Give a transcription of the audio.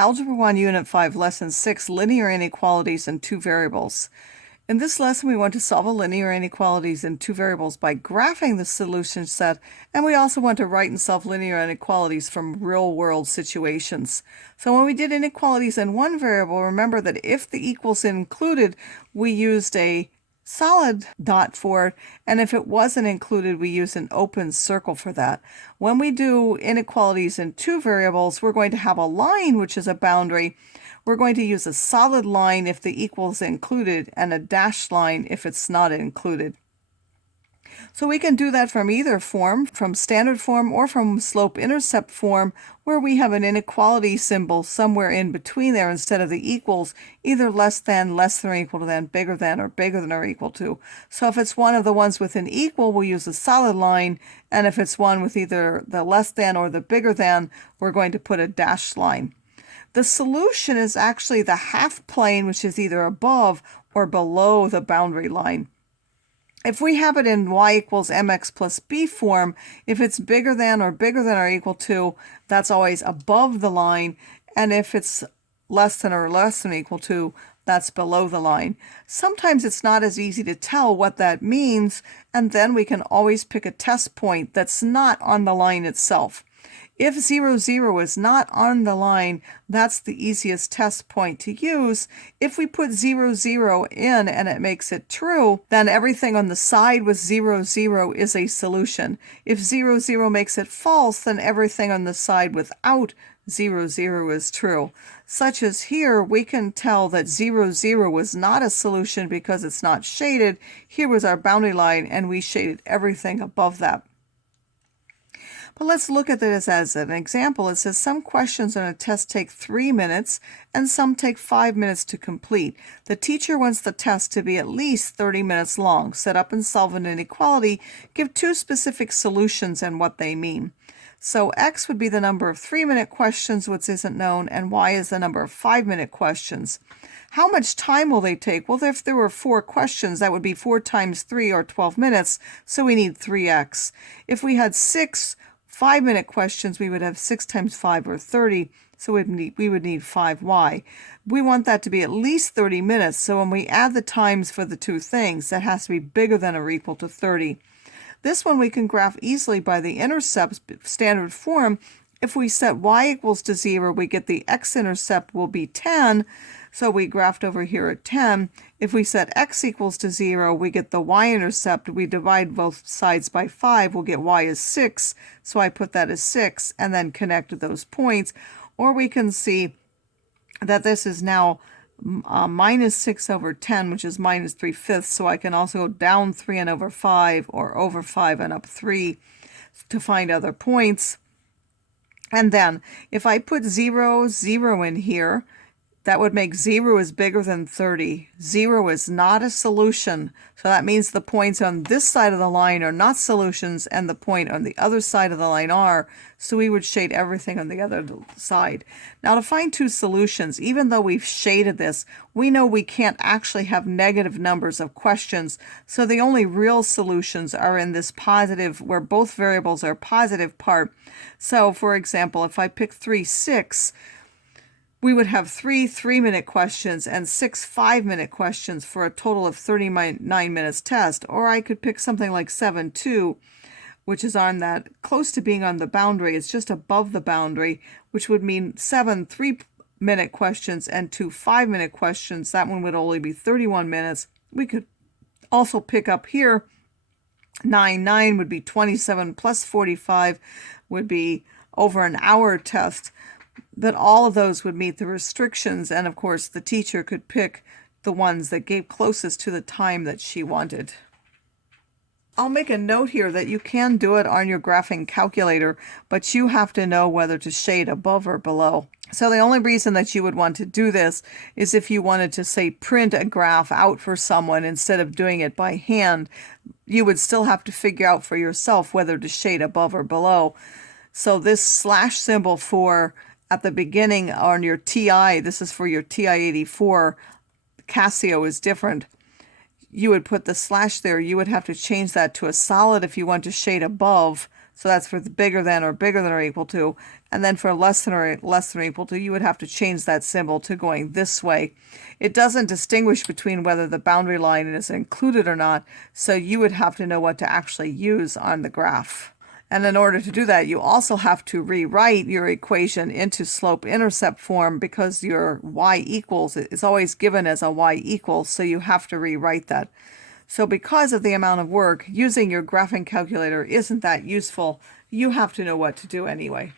Algebra 1, Unit 5, Lesson 6, Linear Inequalities in Two Variables. In this lesson, we want to solve a linear inequalities in two variables by graphing the solution set, and we also want to write and solve linear inequalities from real-world situations. So when we did inequalities in one variable, remember that if the equals included, we used a solid dot for it, and if it wasn't included, we use an open circle for that. When we do inequalities in two variables, we're going to have a line, which is a boundary. We're going to use a solid line if the equal is included and a dashed line if it's not included. So we can do that from either form, from standard form or from slope-intercept form, where we have an inequality symbol somewhere in between there instead of the equals, either less than or equal to than, bigger than, or bigger than or equal to. So if it's one of the ones with an equal, we'll use a solid line, and if it's one with either the less than or the bigger than, we're going to put a dashed line. The solution is actually the half plane, which is either above or below the boundary line. If we have it in y equals mx plus b form, if it's bigger than or equal to, that's always above the line, and if it's less than or equal to, that's below the line. Sometimes it's not as easy to tell what that means, and then we can always pick a test point that's not on the line itself. If 0, 0 is not on the line, that's the easiest test point to use. If we put 0, 0 in and it makes it true, then everything on the side with 0, 0 is a solution. If 0, 0 makes it false, then everything on the side without 0, 0 is true. Such as here, we can tell that 0, 0 was not a solution because it's not shaded. Here was our boundary line, and we shaded everything above that. But let's look at this as an example. It says some questions on a test take 3 minutes and some take 5 minutes to complete. The teacher wants the test to be at least 30 minutes long. Set up and solve an inequality. Give two specific solutions and what they mean. So X would be the number of 3-minute questions, which isn't known, and Y is the number of 5-minute questions. How much time will they take? Well, if there were 4 questions, that would be 4 times 3 or 12 minutes, so we need 3X. If we had 6 5-minute questions, we would have 6 times 5 or 30, so we would need 5y. We want that to be at least 30 minutes, so when we add the times for the two things, that has to be bigger than or equal to 30. This one we can graph easily by the intercepts standard form. If we set y equals to 0, we get the x-intercept will be 10, so we graphed over here at 10. If we set x equals to 0, we get the y-intercept. We divide both sides by 5, we'll get y as 6, so I put that as 6 and then connected those points. Or we can see that this is now minus 6 over 10, which is minus 3/5, so I can also go down 3 and over 5 or over 5 and up 3 to find other points. And then if I put 0, 0 in here, that would make 0 is bigger than 30. 0 is not a solution, so that means the points on this side of the line are not solutions and the point on the other side of the line are, so we would shade everything on the other side. Now to find two solutions, even though we've shaded this, we know we can't actually have negative numbers of questions, so the only real solutions are in this positive, where both variables are positive part. So for example, if I pick 3, 6, we would have 3 3-minute questions and 6 5-minute questions for a total of 39 minutes test. Or I could pick something like 7, 2, which is on that, close to being on the boundary. It's just above the boundary, which would mean 7 3-minute questions and 2 5-minute questions. That one would only be 31 minutes. We could also pick up here 9, 9 would be 27 plus 45 would be over an hour test. That all of those would meet the restrictions, and of course the teacher could pick the ones that gave closest to the time that she wanted. I'll make a note here that you can do it on your graphing calculator, but you have to know whether to shade above or below. So the only reason that you would want to do this is if you wanted to, say, print a graph out for someone instead of doing it by hand. You would still have to figure out for yourself whether to shade above or below. So this slash symbol for at the beginning on your TI, this is for your TI-84, Casio is different. You would put the slash there. You would have to change that to a solid if you want to shade above. So that's for the bigger than or equal to. And then for less than or less than or equal to, you would have to change that symbol to going this way. It doesn't distinguish between whether the boundary line is included or not, so you would have to know what to actually use on the graph. And in order to do that, you also have to rewrite your equation into slope-intercept form because your y equals is always given as a y equals, so you have to rewrite that. So because of the amount of work, using your graphing calculator isn't that useful. You have to know what to do anyway.